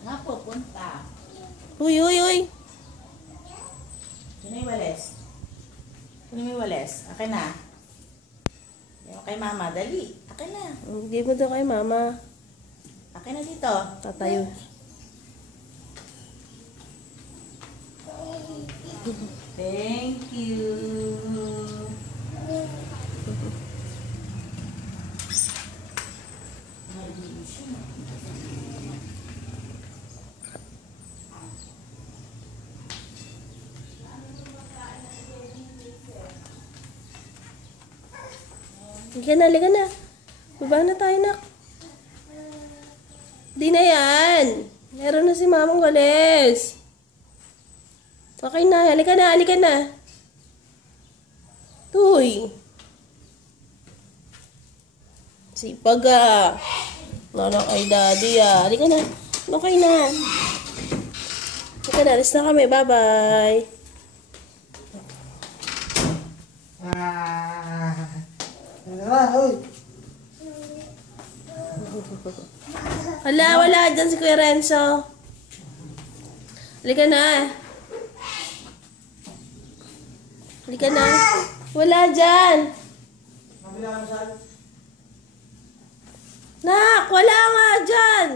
Nga po, punta. Uy, uy, uy. Sino yung walis? Sino yung walis? Akin na. Yung kay mama, dali. Akin na. Hindi mo daw kay mama. Akin na dito. Tatayo. Thank you. Halika na. Baba na tayo, nak. Di na yan. Meron na si mamang walis. Okay na. Halika na, halika na. Tuy. Sipag ah. Nanak ay daddy ah. Halika na. Okay na. Halika na, alis na kami. Bye-bye. Wala dyan si Kuya Renzo. Halika na. Halika na. Wala dyan. Nak, wala nga dyan.